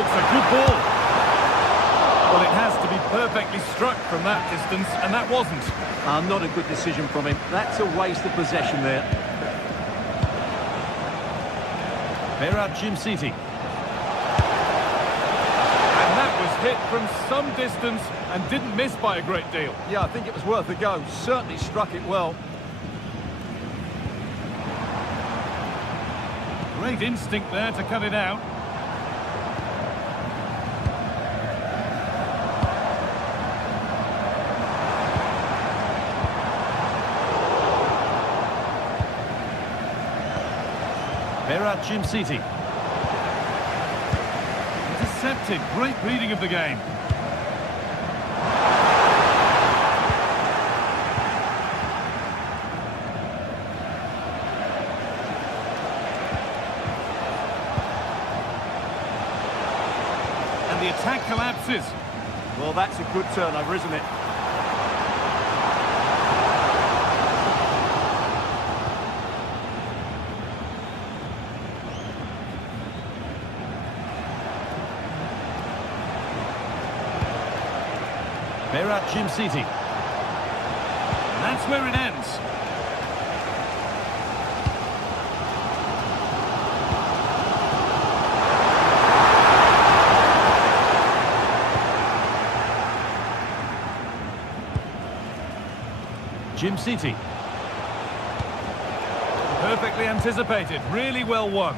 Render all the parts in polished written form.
looks a good ball. Well, it has to be perfectly struck from that distance, and that wasn't. Not a good decision from him. That's a waste of possession there. Berat City. And that was hit from some distance and didn't miss by a great deal. Yeah, I think it was worth a go. Certainly struck it well. Great instinct there to cut it out. Berat City. Intercepted. Great reading of the game. And the attack collapses. Well, that's a good turnover, isn't it? Berat City. And that's where it ends. City. Perfectly anticipated. Really well won.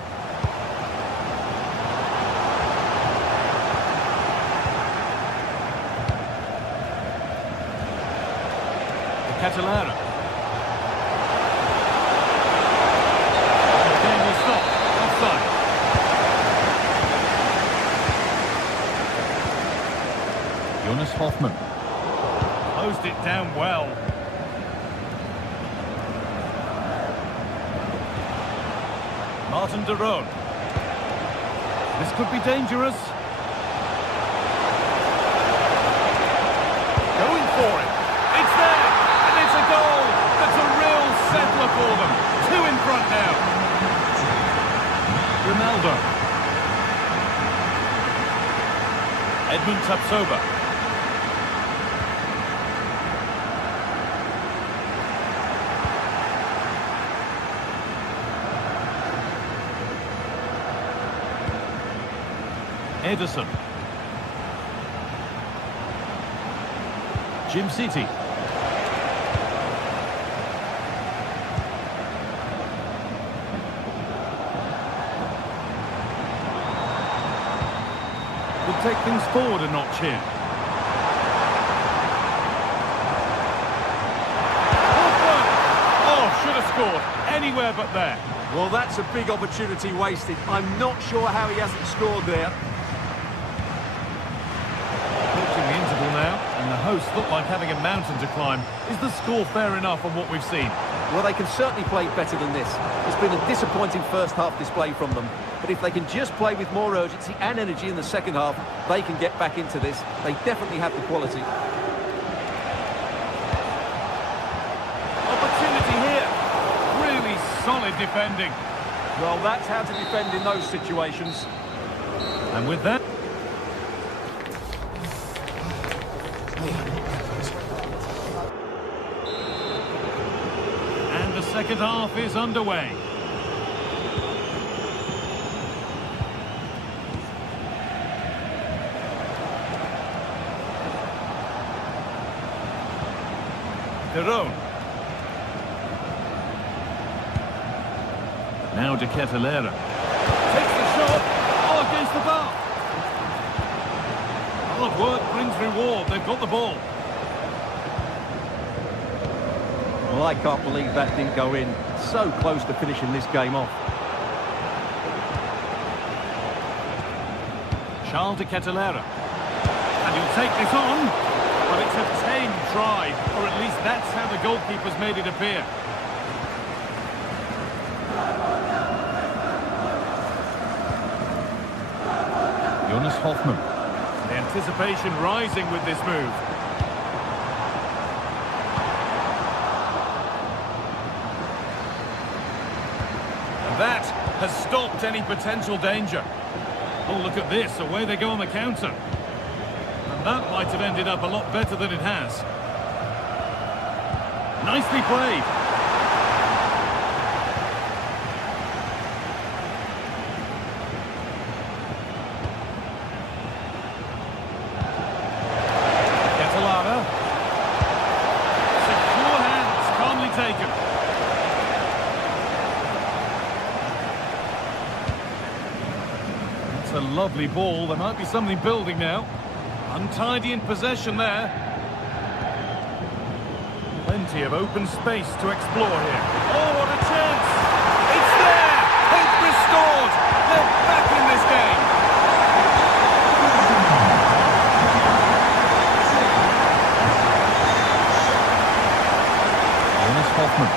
Catalara. The game will stop. Offside. Jonas Hoffmann. Closed it down well. Martin de Roon. This could be dangerous. Going for it. It's there. It's a goal. That's a real settler for them. 2 in front now. Ronaldo. Edmund Tapsoba. Ederson. City. Take things forward a notch here. Oh, should have scored. Anywhere but there. Well, that's a big opportunity wasted. I'm not sure how he hasn't scored there. Approaching the interval now, and the hosts look like having a mountain to climb. Is the score fair enough on what we've seen? Well, they can certainly play better than this. It's been a disappointing first half display from them. But if they can just play with more urgency and energy in the second half, they can get back into this. They definitely have the quality. Opportunity here. Really solid defending. Well, that's how to defend in those situations. And with that... And the second half is underway. De Roon. Now de Catalera. Takes the shot. Oh, against the bar. Hard work brings reward. They've got the ball. Well, I can't believe that didn't go in. So close to finishing this game off. Charles de Catalera. And he'll take this on. But it's a tame try, or at least that's how the goalkeeper's made it appear. Jonas Hoffmann. The anticipation rising with this move. And that has stopped any potential danger. Oh, look at this. Away they go on the counter. And that might have ended up a lot better than it has. Nicely played. Secure hands, calmly taken. It's a lovely ball. There might be something building now. Untidy in possession there. Plenty of open space to explore here. Oh, what a chance! It's there! Hope restored! They're back in this game! Hoffman.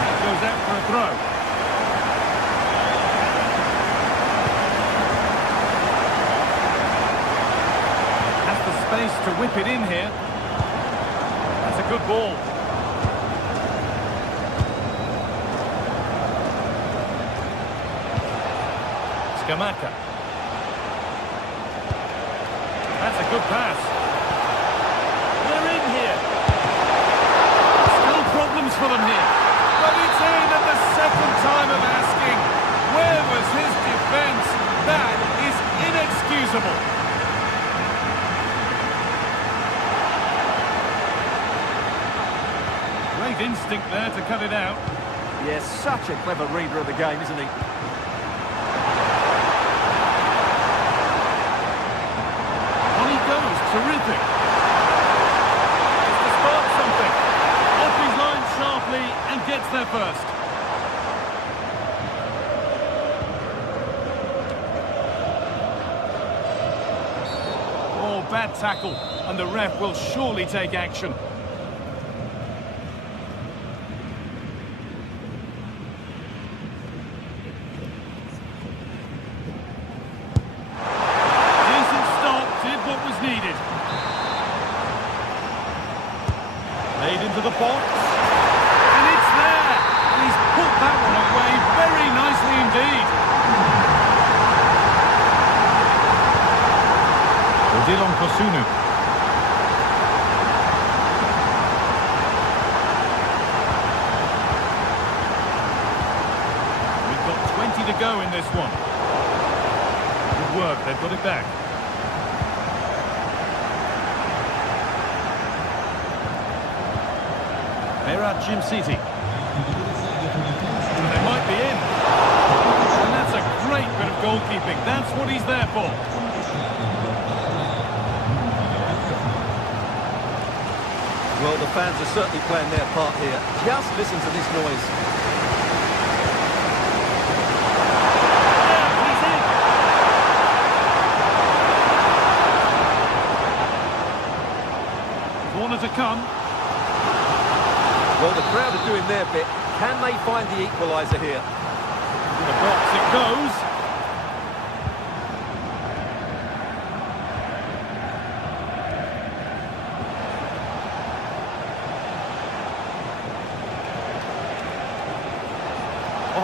That goes out for a throw. Has the space to whip it in here. That's a good ball. Scamacca. That's a good pass. They're in here. Problems for them here, but it's in at the second time of asking. Where was his defence? That is inexcusable. Great instinct there to cut it out. Yes, such a clever reader of the game, isn't he? On he goes, terrific. Just to start something. Off his line sharply and gets there first. Oh, bad tackle, and the ref will surely take action. Decent stop, did what was needed. Made into the box, and it's there! And he's put that one away very nicely indeed. Odilon Kosunu. We've got 20 to go in this one. Good work, they've got it back. Jim City. They might be in. And that's a great bit of goalkeeping. That's what he's there for. Well, the fans are certainly playing their part here. Just listen to this noise. Yeah, he's in. Corner to come. Well, the crowd are doing their bit. Can they find the equaliser here? To the box it goes.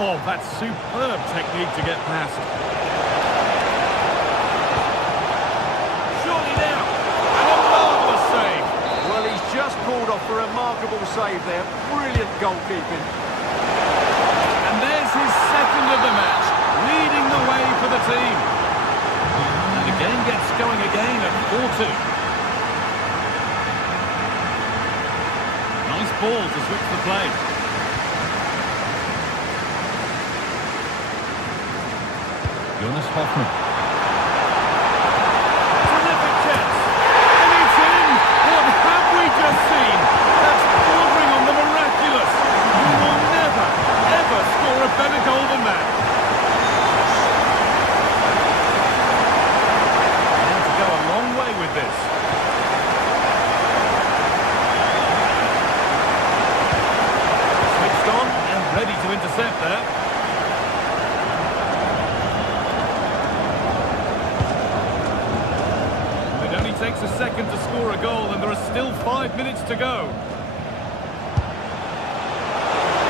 Oh, that's superb technique to get past. Surely now. And a marvellous save. Well, he's just pulled off a remarkable save there. Brilliant goalkeeping. And there's his second of the match, leading the way for the team. And the game gets going again at 4-2. Nice ball to switch the play. Jonas Hoffman. Terrific chance. And it's in. What have we just seen? That's bordering on the miraculous. You will never, ever score a better goal than that. And to go a long way with this. Switched on and ready to intercept there. Takes a second to score a goal and there are still 5 minutes to go.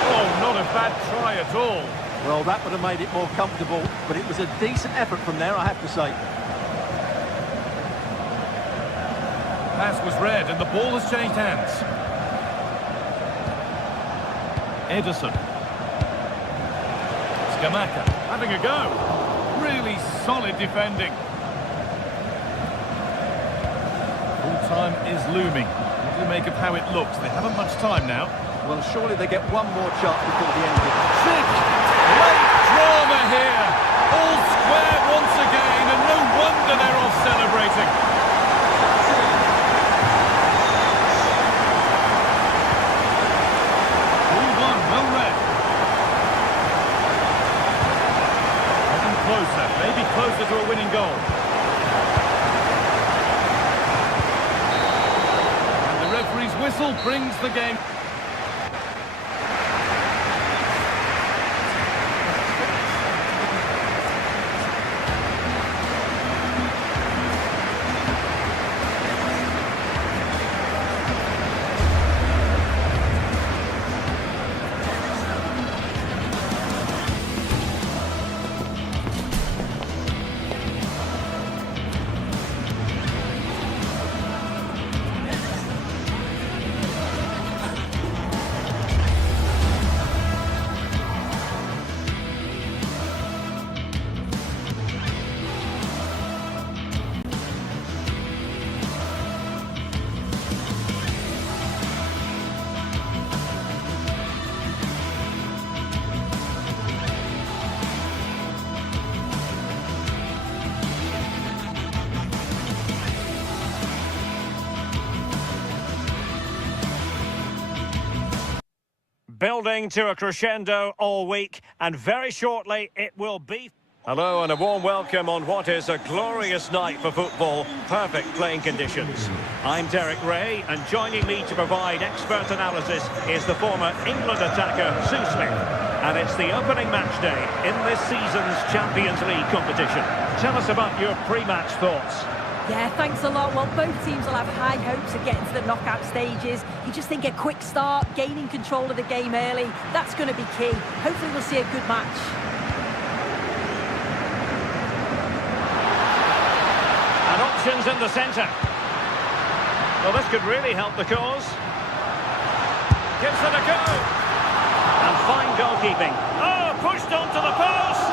Oh, not a bad try at all. Well, that would have made it more comfortable, but it was a decent effort from there, I have to say. Pass was read and the ball has changed hands. Ederson. Scamacca having a go. Really solid defending. Full time is looming. What do you make of how it looks? They haven't much time now. Well, surely they get one more chance before the end of it. Sick! Late drama here. All square once again, and no wonder they're off celebrating. Ball one, well read. Getting closer, maybe closer to a winning goal. And the referee's whistle brings the game. Building to a crescendo all week, and very shortly it will be... Hello and a warm welcome on what is a glorious night for football. Perfect playing conditions. I'm Derek Ray, and joining me to provide expert analysis is the former England attacker, Sue Smith. And it's the opening match day in this season's Champions League competition. Tell us about your pre-match thoughts. Yeah, thanks a lot. Well, both teams will have high hopes of getting to the knockout stages. You just think a quick start, gaining control of the game early, that's going to be key. Hopefully we'll see a good match. And options in the centre. Well, this could really help the cause. Gives it a go. And fine goalkeeping. Oh, pushed onto the post.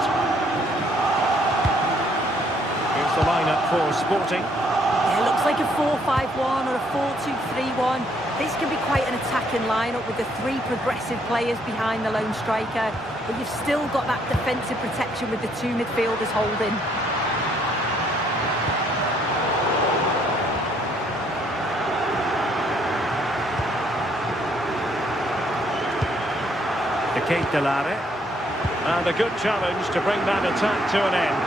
Here's the lineup for Sporting. Yeah, it looks like a 4-5-1 or a 4-2-3-1. This can be quite an attacking lineup with the three progressive players behind the lone striker, but you've still got that defensive protection with the two midfielders holding. Kate Delare. And a good challenge to bring that attack to an end.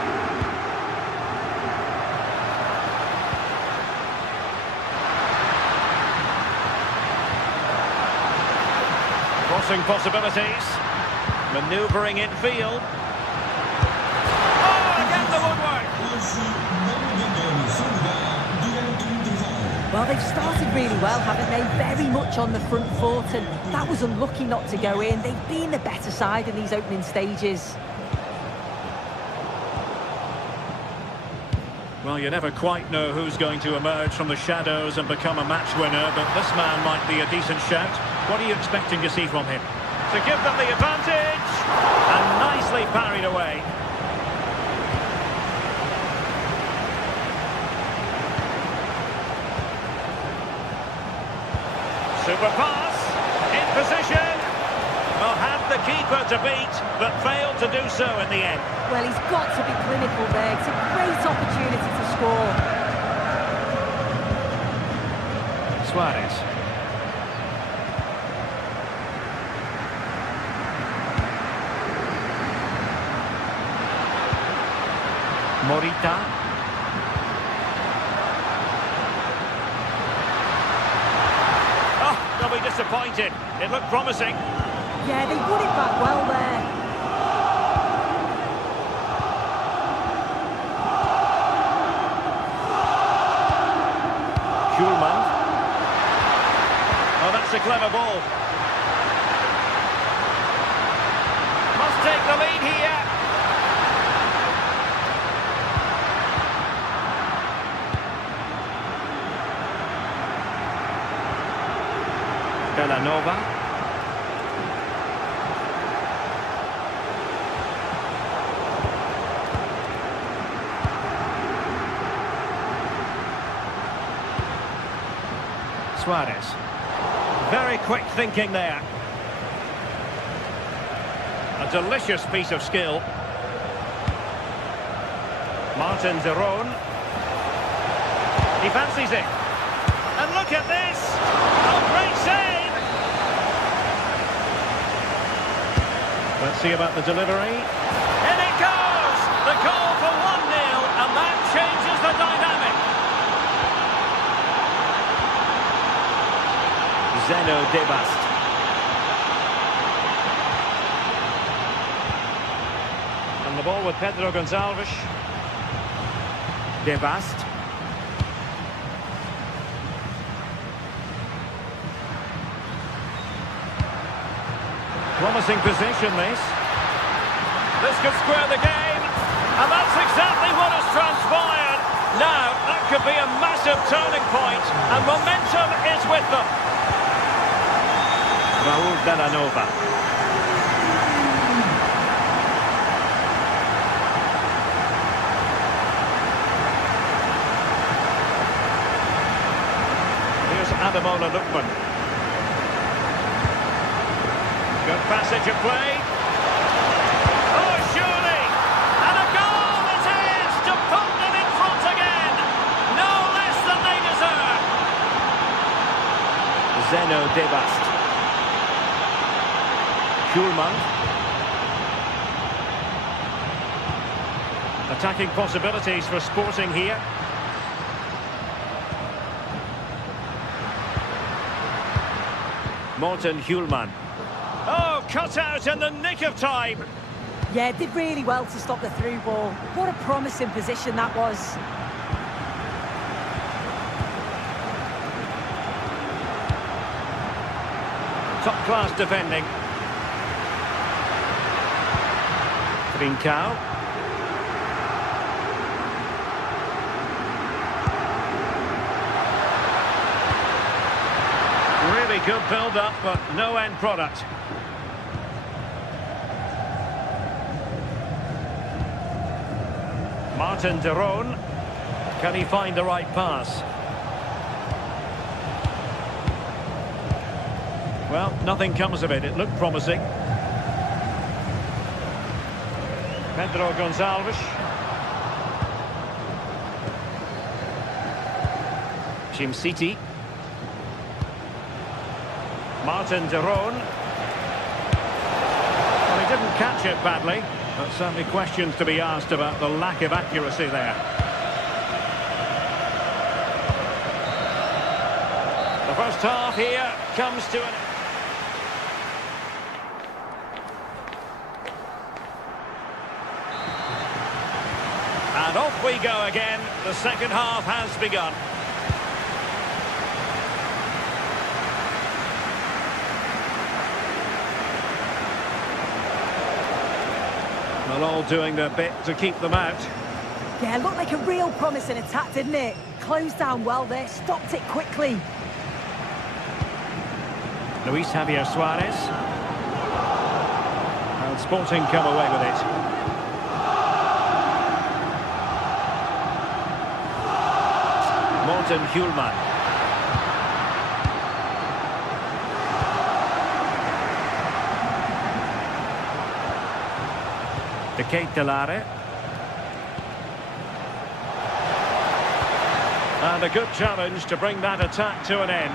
Crossing possibilities. Manoeuvring in field. Oh, again the woodwork! Well, they've started really well, haven't they? Very much on the front foot, and that was unlucky not to go in. They've been the better side in these opening stages. Well, you never quite know who's going to emerge from the shadows and become a match winner, but this man might be a decent shout. What are you expecting to see from him? To give them the advantage! And nicely parried away. Super pass, in position. Well, had the keeper to beat, but failed to do so in the end. Well, he's got to be clinical there. It's a great opportunity to score. Suarez. Morita. They'll be disappointed. It looked promising. Yeah, they put it back well there. Schulman. Oh, that's a clever ball. Must take the lead here. Villanova. Suarez. Very quick thinking there. A delicious piece of skill. Martin de Roon. He fancies it. And look at this! Oh, great save! Let's see about the delivery. In it goes! The goal for 1-0, and that changes the dynamic. Zeno Debast. And the ball with Pedro Gonçalves. Debast. Promising position, this. This could square the game. And that's exactly what has transpired. Now, that could be a massive turning point. And momentum is with them. Raúl Villanova. Here's Ademola Lookman. Good passage of play. Oh, surely! And a goal it is to put them in front again. No less than they deserve. Zeno Debast. Schulman. Attacking possibilities for Sporting here. Morten Hjulman. Oh, cut out in the nick of time. Yeah, did really well to stop the through ball. What a promising position that was. Top-class defending. Trincao. Really good build-up, but no end product. Martin de Roon. Can he find the right pass? Well, nothing comes of it. It looked promising. Pedro Gonçalves. City. Martin de Roon. Well, he didn't catch it badly, but certainly questions to be asked about the lack of accuracy there. The first half here comes to an... And off we go again. The second half has begun. Well, all doing their bit to keep them out. Yeah, it looked like a real promising attack, didn't it? Closed down well there, stopped it quickly. Luis Javier Suarez. And Sporting come away with it. Morten Hjulman. De Ketelare. And a good challenge to bring that attack to an end.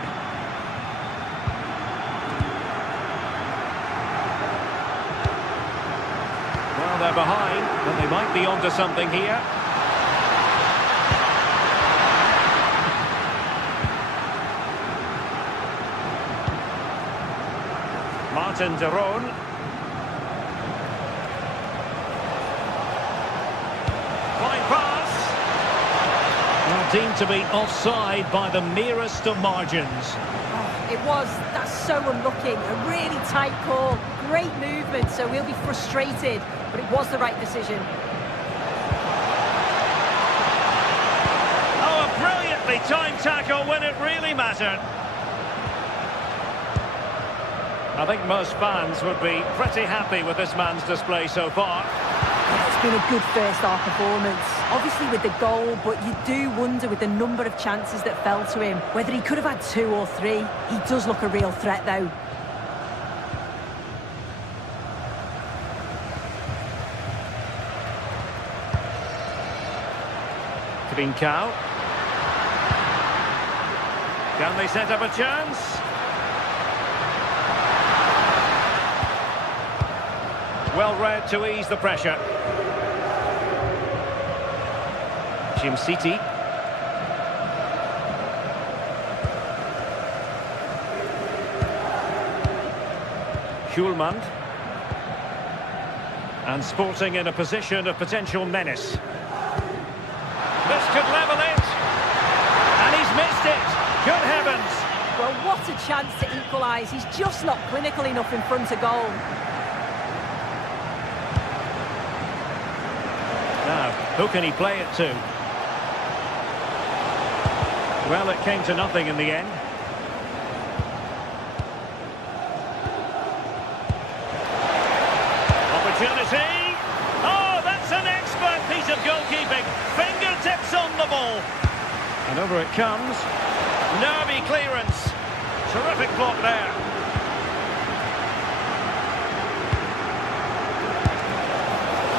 Well, they're behind, but they might be onto something here. Martin de Roon. Fine pass. Well, Deemed to be offside by the merest of margins. It was. That's so unlucky. A really tight call. Great movement, so we'll be frustrated. But it was the right decision. Oh, a brilliantly timed tackle when it really mattered. I think most fans would be pretty happy with this man's display so far. It's been a good first half performance. Obviously with the goal, but you do wonder with the number of chances that fell to him, whether he could have had 2 or 3. He does look a real threat though. Trincao. Can they set up a chance? Well read to ease the pressure. Jim City. Schulman. And Sporting in a position of potential menace. This could level it. And he's missed it. Good heavens. Well, what a chance to equalise. He's just not clinical enough in front of goal. Now, who can he play it to? Well, it came to nothing in the end. Opportunity. Oh, that's an expert piece of goalkeeping. Fingertips on the ball. And over it comes. Nervy clearance. Terrific block there.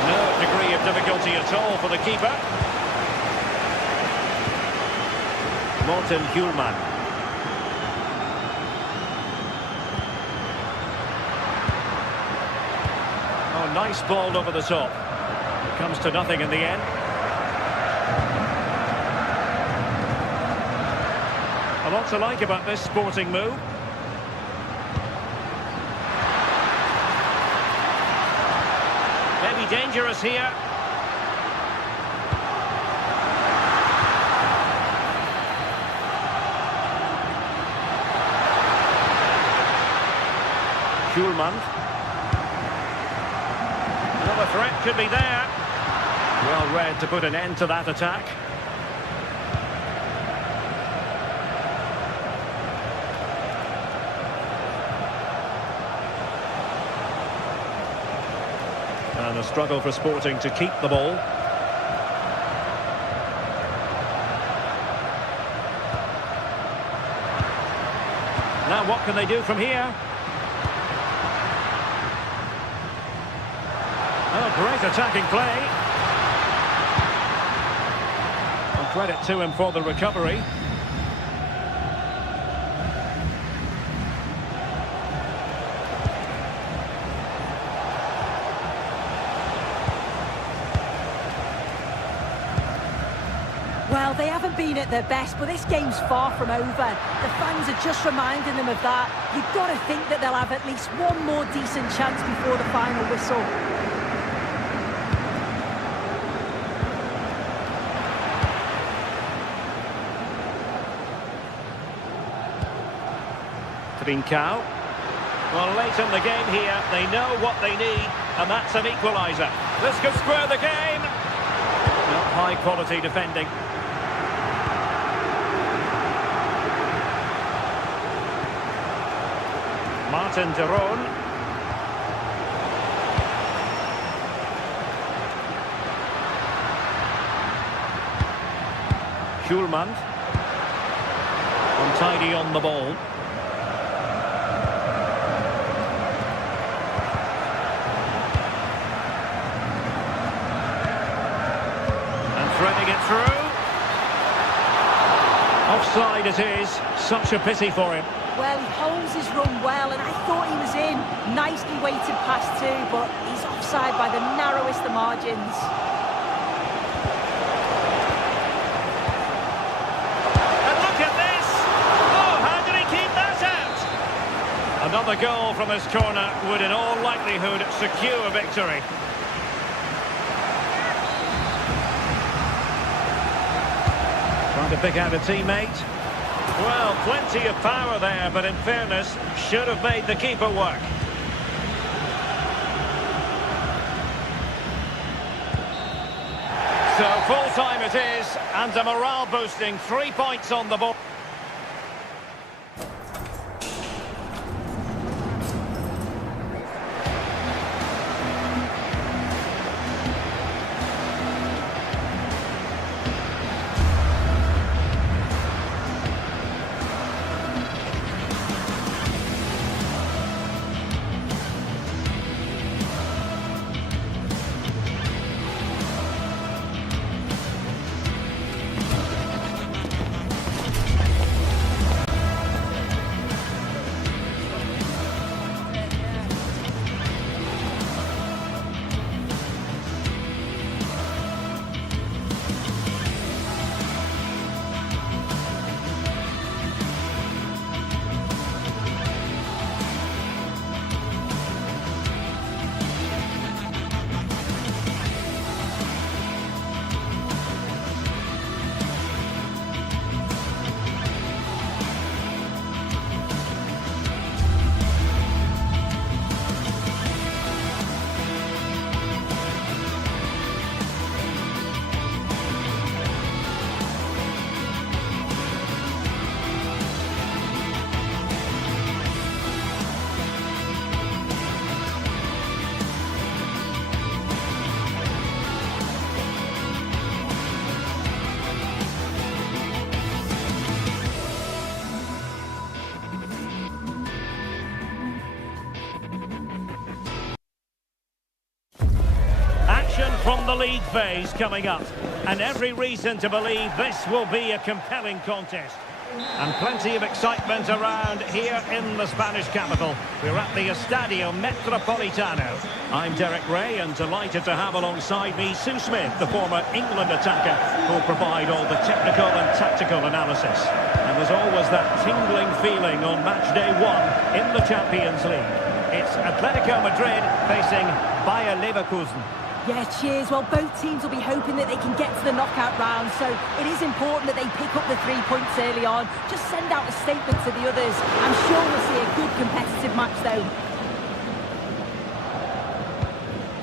No degree of difficulty at all for the keeper. Morten Hjulman. Oh, nice ball over the top. It comes to nothing in the end. A lot to like about this Sporting move. Maybe dangerous here. Schulman. Another threat could be there. Well read to put an end to that attack. And a struggle for Sporting to keep the ball. Now what can they do from here? Oh, great attacking play. And credit to him for the recovery. Well, they haven't been at their best, but this game's far from over. The fans are just reminding them of that. You've got to think that they'll have at least one more decent chance before the final whistle. Trincao. Well, late in the game here, they know what they need, and that's an equaliser. This could square the game. Not high-quality defending. Martin de Roon. Schulman. Untidy on the ball. Threading it through. Offside it is. Such a pity for him. Well, he holds his run well, and I thought he was in. Nicely weighted pass too, but he's offside by the narrowest of margins. And look at this! Oh, how did he keep that out? Another goal from his corner would in all likelihood secure victory. Trying to pick out a teammate. Well, plenty of power there, but in fairness, should have made the keeper work. So full-time it is, and a morale-boosting 3 points on the board. From the league phase coming up, and every reason to believe this will be a compelling contest. And plenty of excitement around here in the Spanish capital. We're at the Estadio Metropolitano. I'm Derek Ray, and delighted to have alongside me Sue Smith, the former England attacker, who'll provide all the technical and tactical analysis. And there's always that tingling feeling on match day 1 in the Champions League. It's Atletico Madrid facing Bayer Leverkusen. Yeah, cheers. Well, both teams will be hoping that they can get to the knockout round, so it is important that they pick up the 3 points early on. Just send out a statement to the others. I'm sure we'll see a good competitive match, though.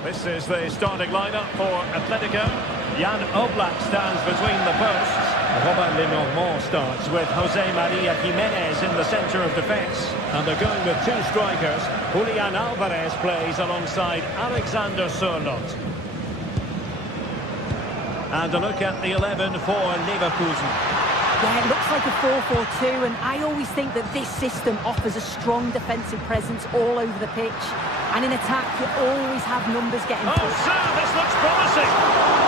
This is the starting lineup for Atletico. Jan Oblak stands between the posts. Robin Lenormand starts with Jose Maria Jimenez in the centre of defence. And they're going with 2 strikers. Julian Alvarez plays alongside Alexander Sørloth. And a look at the 11 for Leverkusen. Yeah, it looks like a 4-4-2, and I always think that this system offers a strong defensive presence all over the pitch. And in attack, you always have numbers getting Oh, sir, this looks promising.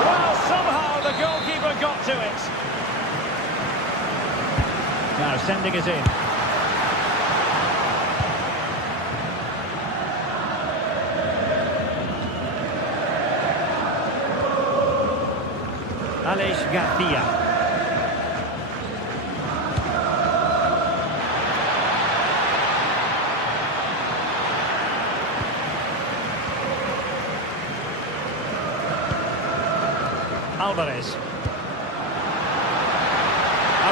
Well, somehow the goalkeeper got to it. Now sending it in. Alex Garcia. Alvarez. A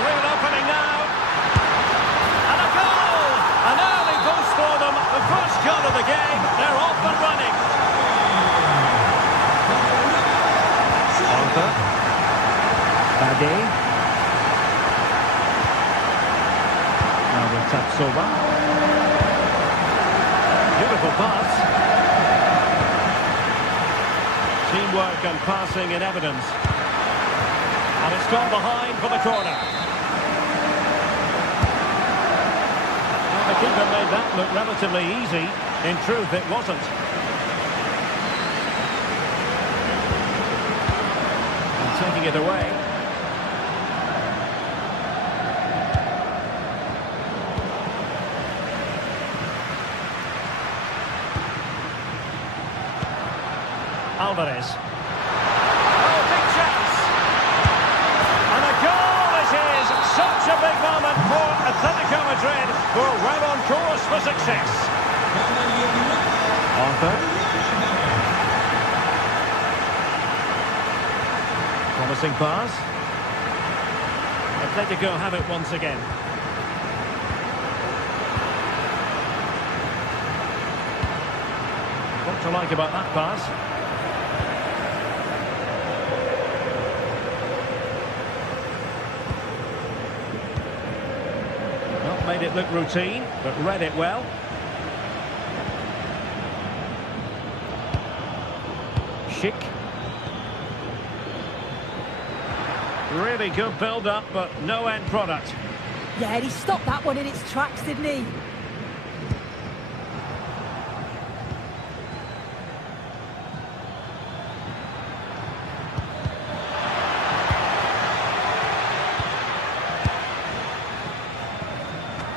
real opening now. And a goal! An early boost for them. The first goal of the game. They're off and running. Arthur. Bade. Now with Tapsoba. Beautiful pass. Teamwork and passing in evidence. And it's gone behind for the corner. Well, the keeper made that look relatively easy. In truth, it wasn't. And taking it away. Alvarez. Oh, big chance. And a goal it is. Such a big moment for Atletico Madrid, who are well on course for success. Arthur. Promising pass. Atletico have it once again. What to like about that pass? Not made it look routine, but read it well. Schick. Really good build-up, but no end product. Yeah, he stopped that one in its tracks, didn't he?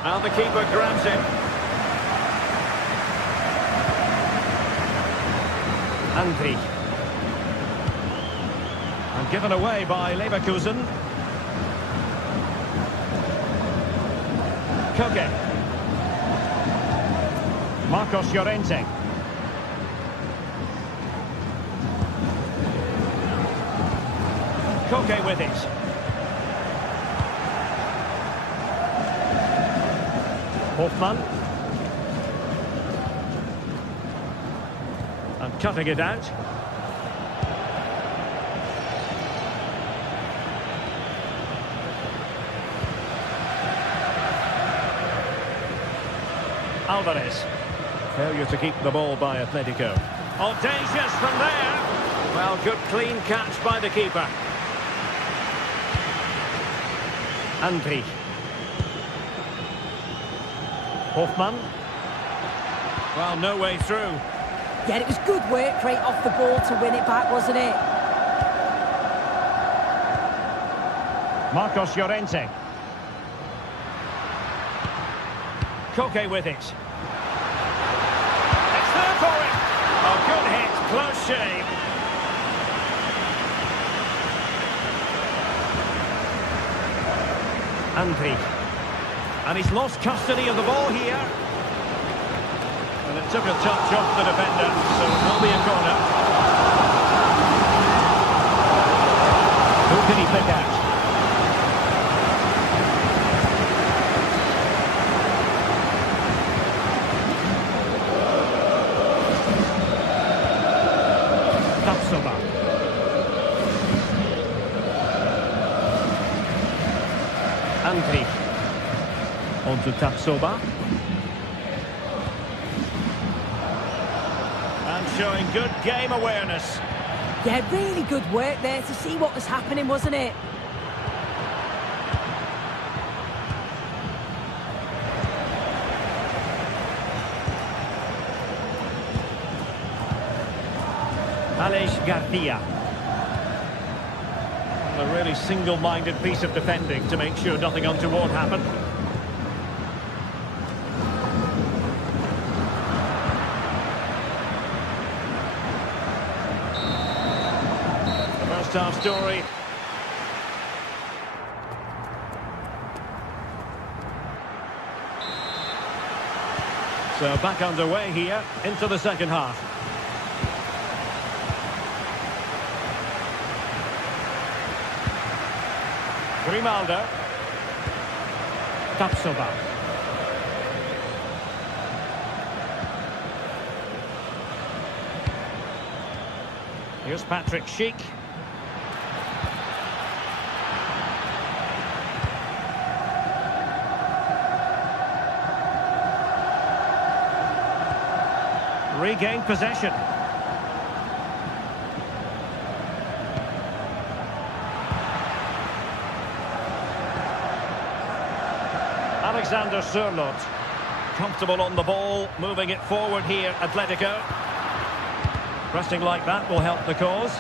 And the keeper grabs him. Andri. And given away by Leverkusen. Koke. Marcos Llorente. Koke with it. Hoffmann. And cutting it out. Alvarez. Failure to keep the ball by Atletico. Audacious from there. Well, good clean catch by the keeper. Andri. Hoffmann. Well, no way through. Yeah, it was good work right off the ball to win it back, wasn't it? Marcos Llorente. Koke with it. It's there for him. Oh, good hit, close shave. Andri. And he's lost custody of the ball here. And it took a touch off the defender, so it will be a corner. Who can he pick out? Tapsoba. Andri. On to Tapsoba. And showing good game awareness. Yeah, really good work there to see what was happening, wasn't it? Alex Garcia. A really single-minded piece of defending to make sure nothing untoward happened. The first half story. So back underway here into the second half. Grimaldo. Tapsoba. Here's Patrick Schick. Regained possession. Alexander Sørloth. Comfortable on the ball, moving it forward here, Atletico. Pressing like that will help the cause.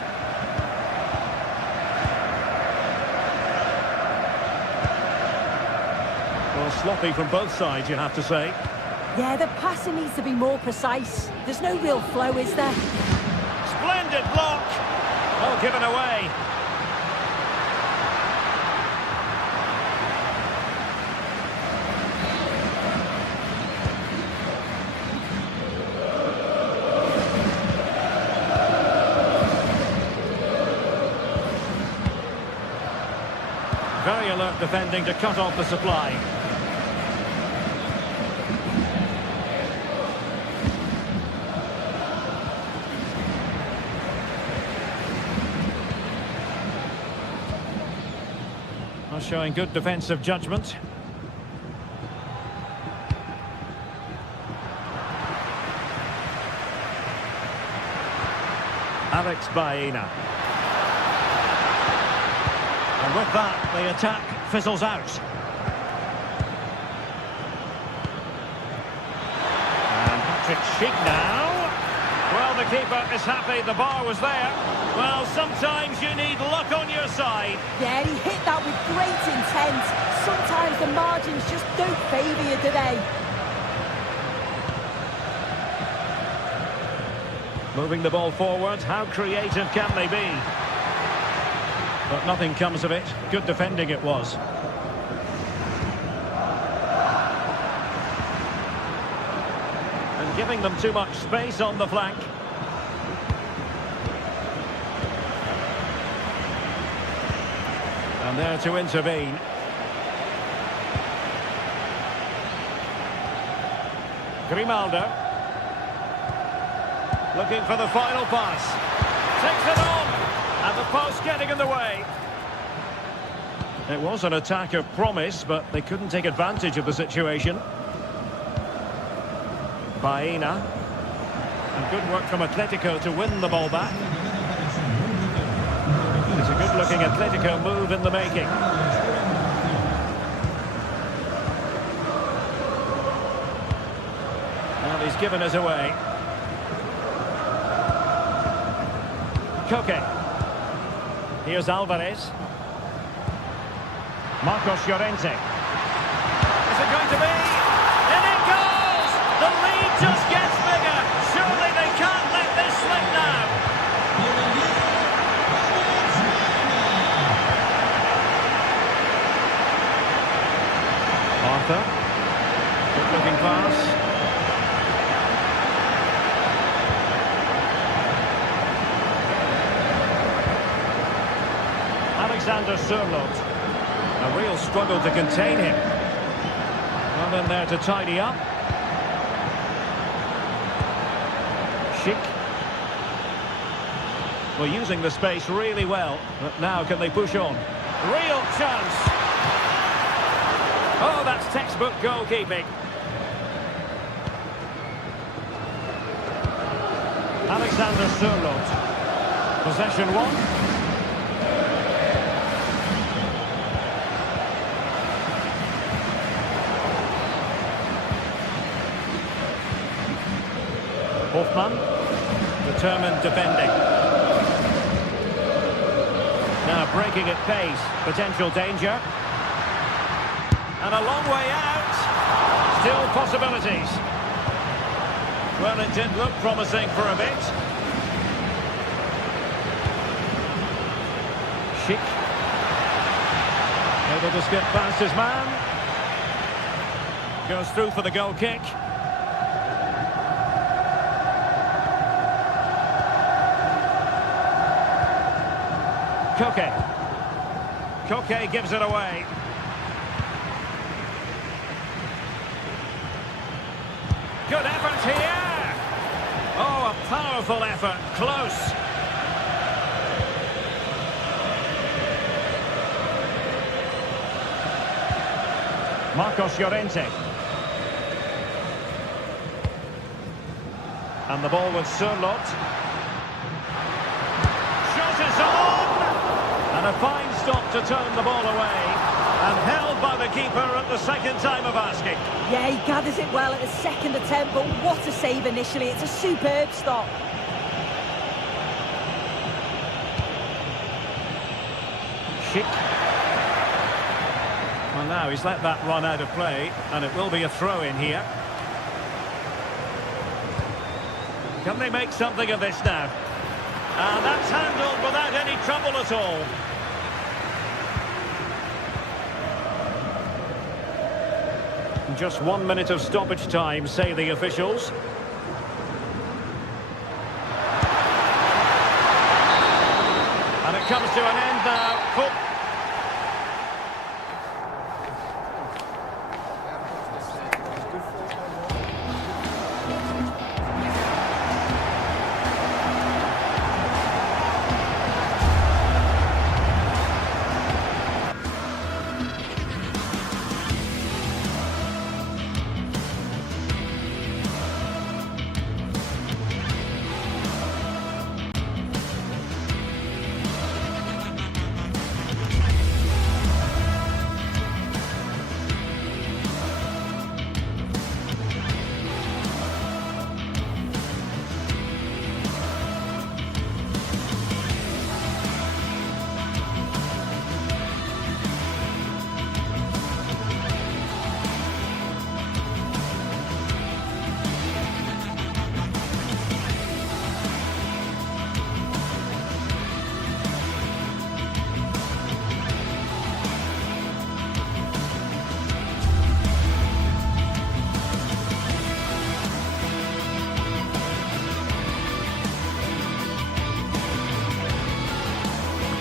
Well, sloppy from both sides, you have to say. Yeah, the passing needs to be more precise. There's no real flow, is there? Splendid block! Oh, given away. Very alert defending to cut off the supply. Well, showing good defensive judgment. Alex Baena. And with that, the attack fizzles out. And Patrick Schick now. Well, the keeper is happy the bar was there. Well, sometimes you need luck on your side. Yeah, he hit that with great intent. Sometimes the margins just don't favour you, do they? Moving the ball forward, how creative can they be? But nothing comes of it. Good defending it was. And giving them too much space on the flank. And there to intervene. Grimaldo. Looking for the final pass. Takes it on. And the post getting in the way. It was an attack of promise, but they couldn't take advantage of the situation. Baena. And good work from Atletico to win the ball back. It's a good-looking Atletico move in the making. Well, he's given us away. Koke. Here's Alvarez. Marcos Llorente. Is it going to be? And it goes! The lead just gets bigger. Surely they can't let this slip now. Arthur. Good-looking pass. Alexander Sørloth. A real struggle to contain him. Well in there to tidy up. Schick. Well, using the space really well. But now can they push on? Real chance. Oh, that's textbook goalkeeping. Alexander Sørloth. Possession one. Hoffman, determined defending. Now breaking at pace, potential danger. And a long way out. Still possibilities. Well, it did look promising for a bit. Schick. Able to skip past his man. Goes through for the goal kick. Koke. Koke gives it away. Good effort here. Oh, a powerful effort. Close. Marcos Llorente. And the ball with Sørloth. Shot is on! And a fine stop to turn the ball away. And held by the keeper at the second time of asking. Yeah, he gathers it well at the second attempt, but what a save initially. It's a superb stop. Schick. Well, now he's let that run out of play, and it will be a throw-in here. Can they make something of this now? And that's handled without any trouble at all. Just 1 minute of stoppage time, say the officials. And it comes to an end now.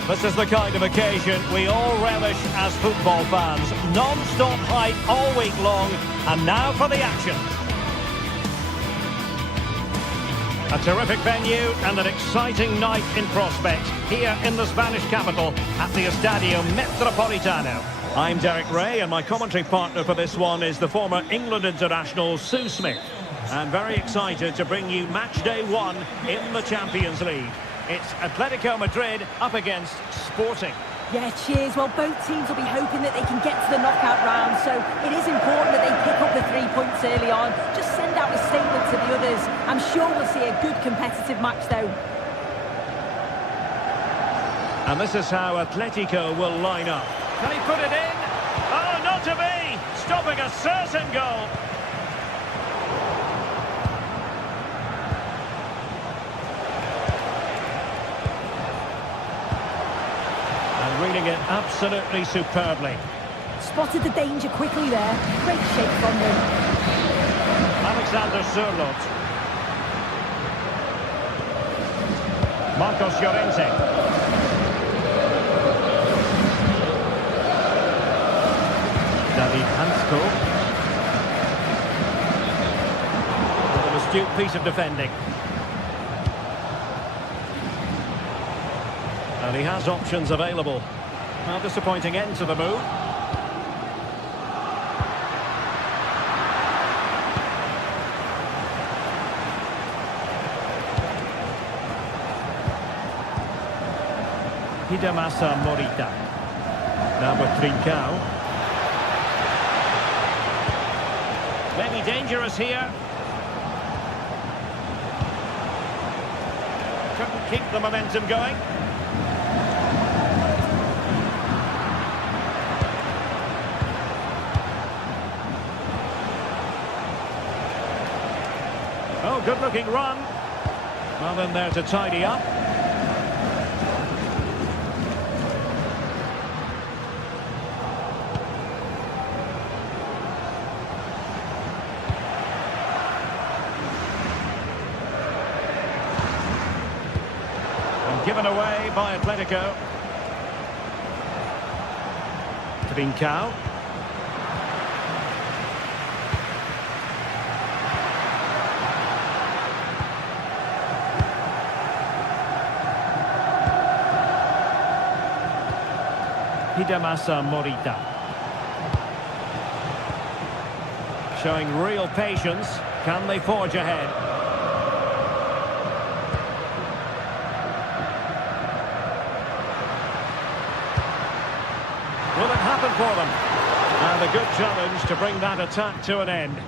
This is the kind of occasion we all relish as football fans. Non-stop hype all week long, and now for the action. A terrific venue and an exciting night in prospect here in the Spanish capital at the Estadio Metropolitano. I'm Derek Ray, and my commentary partner for this one is the former England international Sue Smith. I'm very excited to bring you match day 1 in the Champions League. It's Atletico Madrid up against Sporting. Yeah, cheers. Well, both teams will be hoping that they can get to the knockout round, so it is important that they pick up the 3 points early on. Just send out a statement to the others. I'm sure we'll see a good competitive match, though. And this is how Atletico will line up. Can he put it in? Oh, not to be! Stopping a certain goal. Reading it absolutely superbly. Spotted the danger quickly there. Great shape from them. Alexander Sørloth. Marcos Llorente. David Hansko. With an astute piece of defending. And he has options available. Well, disappointing end to the move. Hidemasa Morita. Now with Trincao. Maybe dangerous here. Couldn't keep the momentum going. Oh, good-looking run. Well, in there to tidy up. And given away by Atletico. Trincao. Hidemasa Morita. Showing real patience. Can they forge ahead? Will it happen for them? And a good challenge to bring that attack to an end.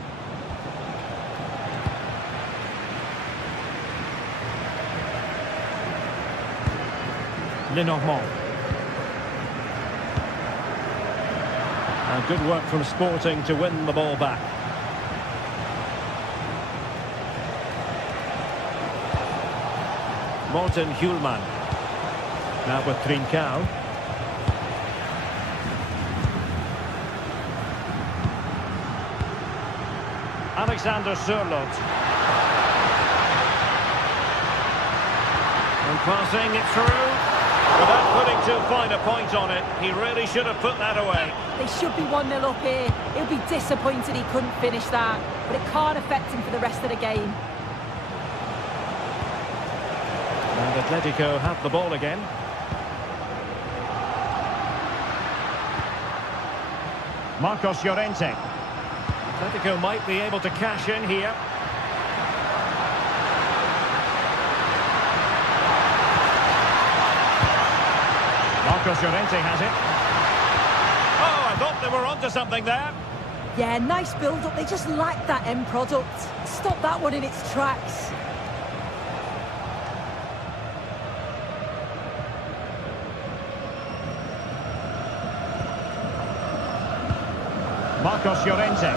Lenormand. And good work from Sporting to win the ball back. Morten Hjulman. Now with Trincao. Alexander Sørloth. And passing it through. Without putting too fine a point on it, he really should have put that away. They should be 1-0 up here. He'll be disappointed he couldn't finish that, but it can't affect him for the rest of the game. And Atletico have the ball again. Marcos Llorente. Atletico might be able to cash in here. Marcos Llorente has it. Oh, I thought they were onto something there. Yeah, nice build-up. They just lack that end product. Stop that one in its tracks. Marcos Llorente.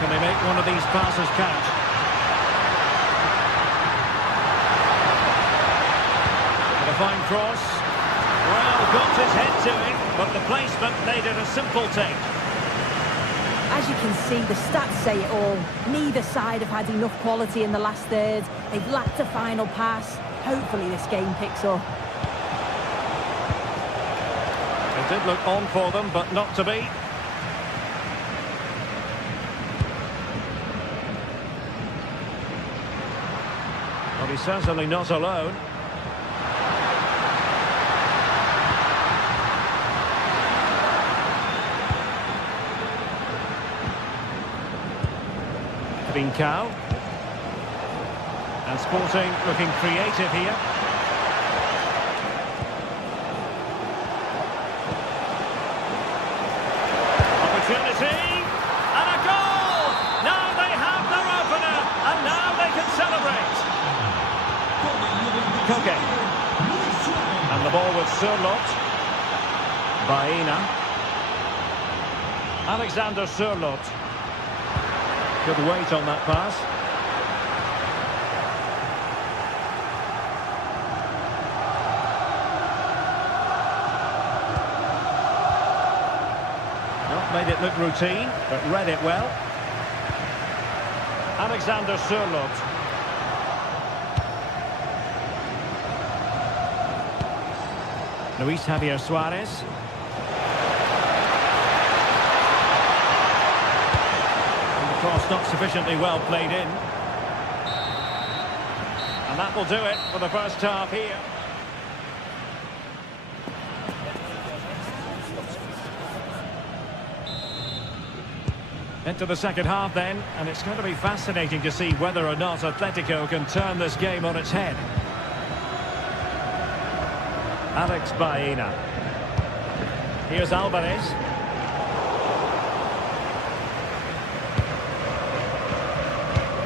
Can they make one of these passes count? And a fine cross. Well got his head to it, but the placement made it a simple take. As you can see, the stats say it all. Neither side have had enough quality in the last third. They've lacked a final pass. Hopefully this game picks up. It did look on for them, but not to be. Well, he's certainly not alone. Trincao. And Sporting looking creative here. Opportunity. And a goal! Now they have their opener. And now they can celebrate. Koke. And the ball with Surlot. Baena. Alexander Surlot. Good weight on that pass. Not made it look routine, but read it well. Alexander Surlot. Luis Javier Suarez. Cross not sufficiently well played in. And that will do it for the first half here. Into the second half then, and it's going to be fascinating to see whether or not Atletico can turn this game on its head. Alex Baena. Here's Alvarez.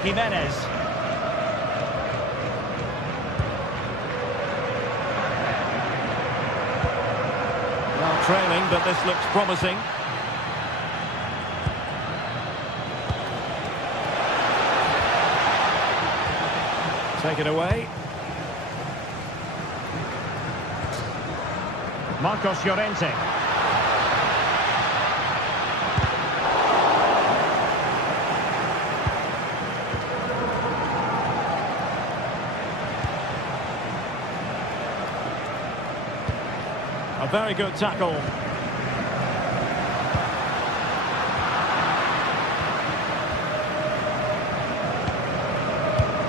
Jimenez. Well, trailing, but this looks promising. Take it away. Marcos Llorente. A very good tackle.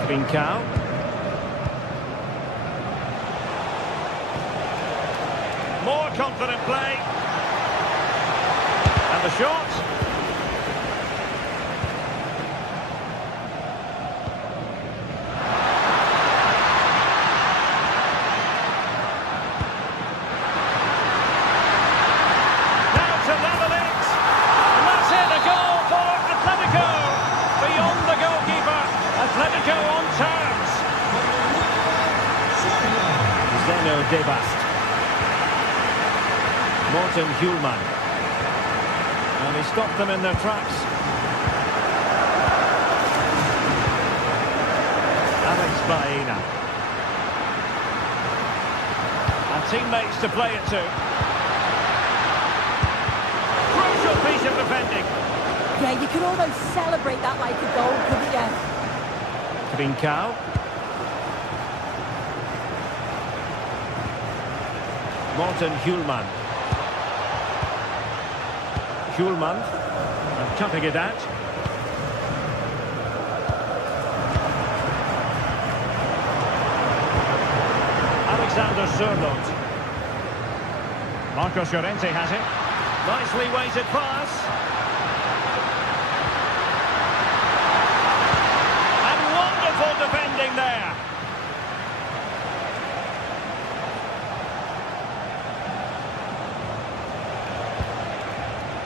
Trincao. More confident play. And the shot. Atletico on terms. Zeno Debast. Morten Hjulman. And he stopped them in their tracks. Alex Baena. And teammates to play it to. Crucial piece of defending. Yeah, you could almost celebrate that like a goal, couldn't you? Trincao. Morten Hjulman. Hjulman. And cutting it out. Alexander Surlot. Marcos Llorente has it. Nicely weighted pass. Defending there.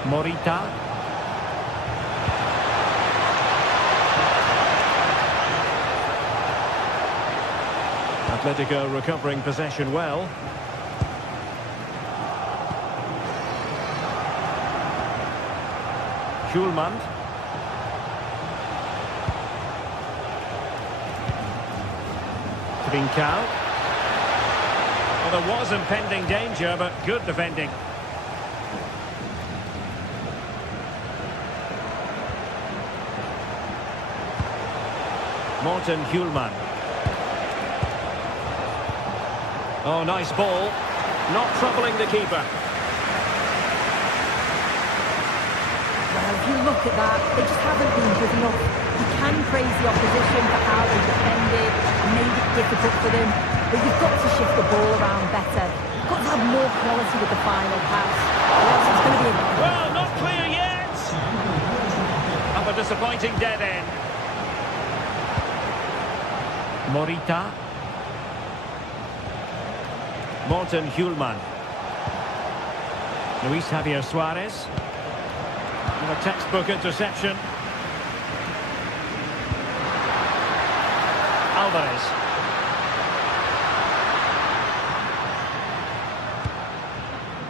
Morita. Atletico recovering possession well. Hjulman. Trincao. there was impending danger, but good defending. Morten Hjulman. Oh, nice ball. Not troubling the keeper. Well, if you look at that, they just haven't been good enough. You can praise the opposition for how they defended, made it difficult for them, but you've got to shift the ball around better. You've got to have more quality with the final pass, or else it's going to be a... Well, not clear yet! Up a disappointing dead end. Morita. Morten Hjulman. Luis Javier Suarez. And a textbook interception. Alvarez.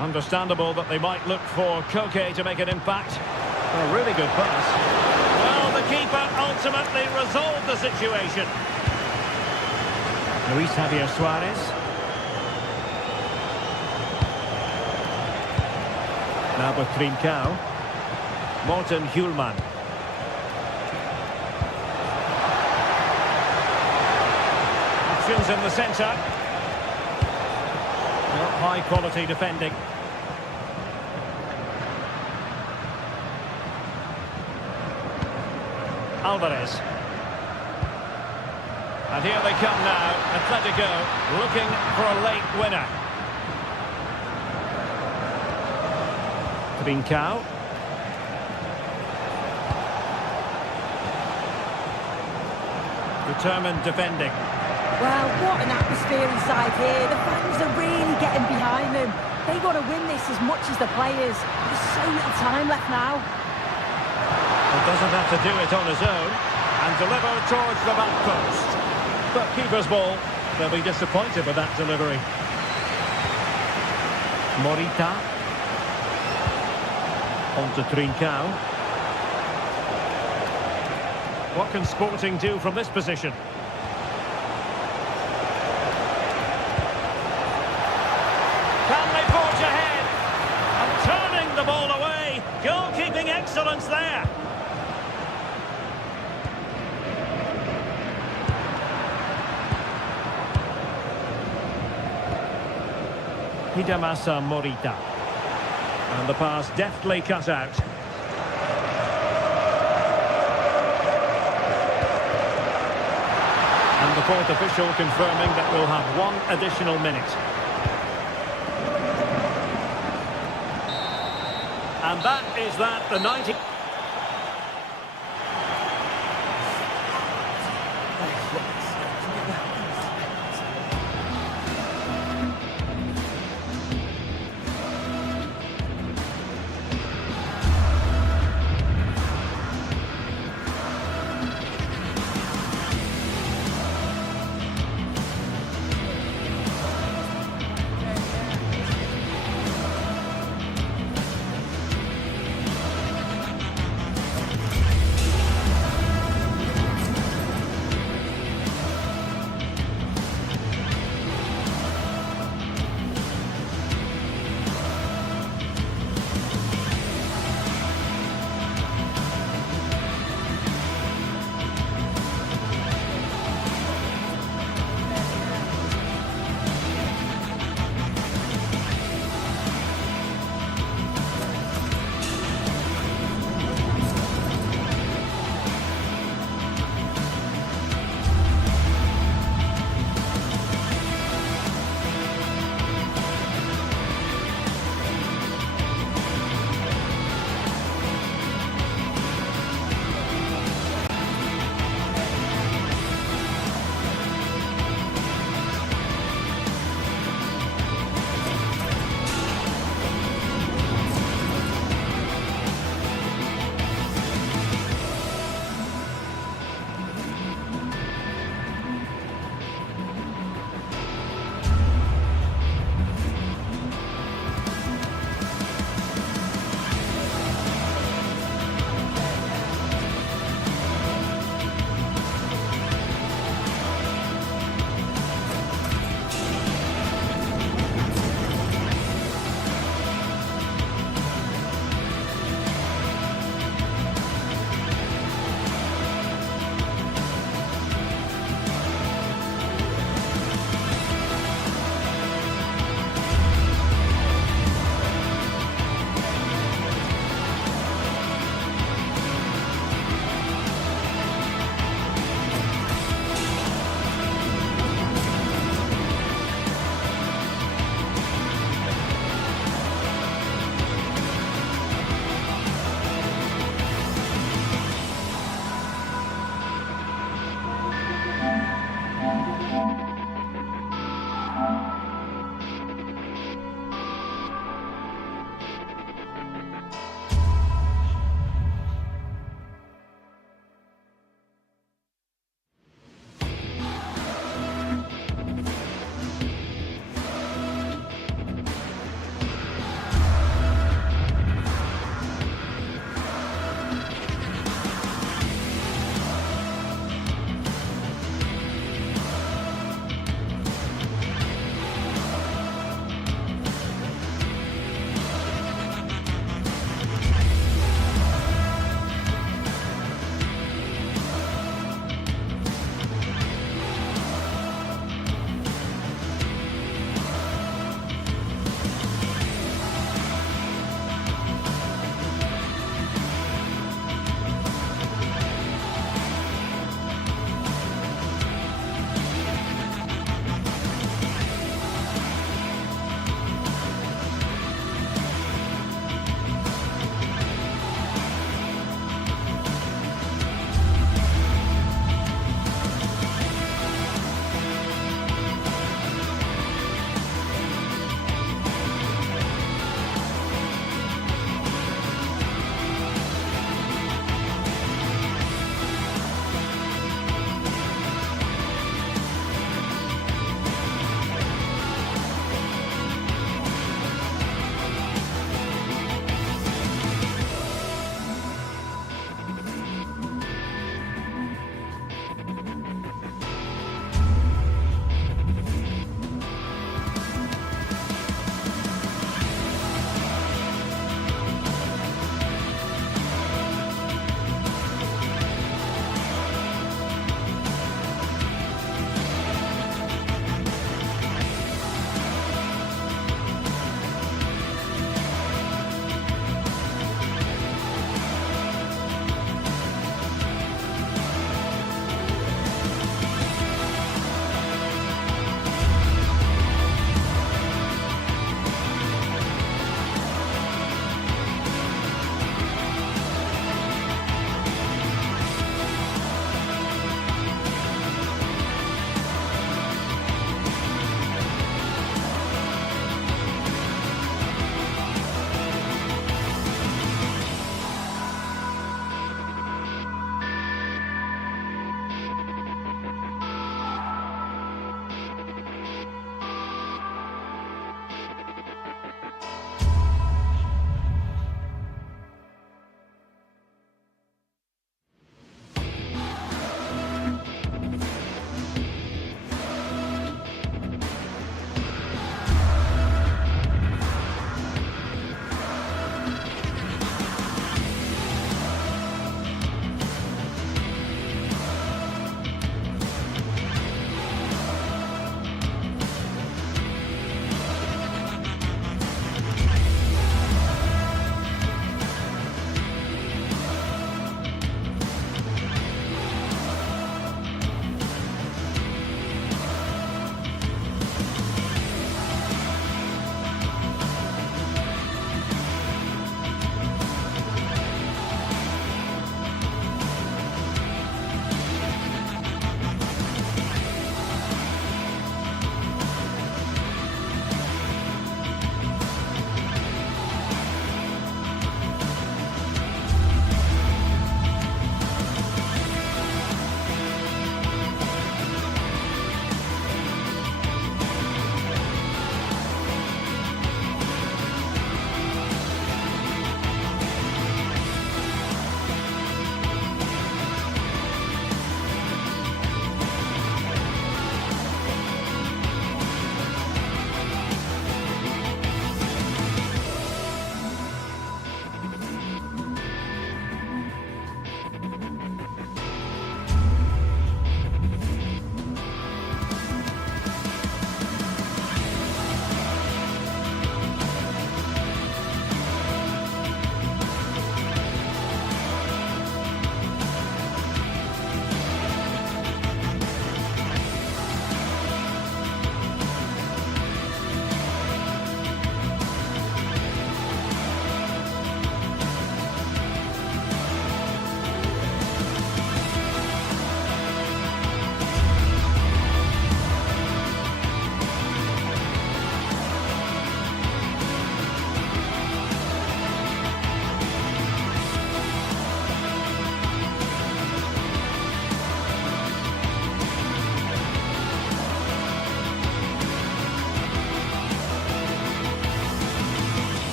Understandable that they might look for Koke to make an impact. A really good pass. Well, the keeper ultimately resolved the situation. Luis Javier Suarez. Now with Trincao. Morten Hjulman. Options in the centre. Not high quality defending. Alvarez. And here they come now, Atletico looking for a late winner. Trincao. Determined defending. Well, what an atmosphere inside here. The fans are really getting behind them. They want to win this as much as the players. There's so little time left now. He doesn't have to do it on his own and deliver towards the back post. But keeper's ball, they'll be disappointed with that delivery. Morita. On to Trincao. What can Sporting do from this position? Can they forge ahead? And turning the ball away. Goalkeeping excellence there. Hidamasa Morita. And the pass deftly cut out. And the fourth official confirming that we'll have one additional minute. And that is that, the 90...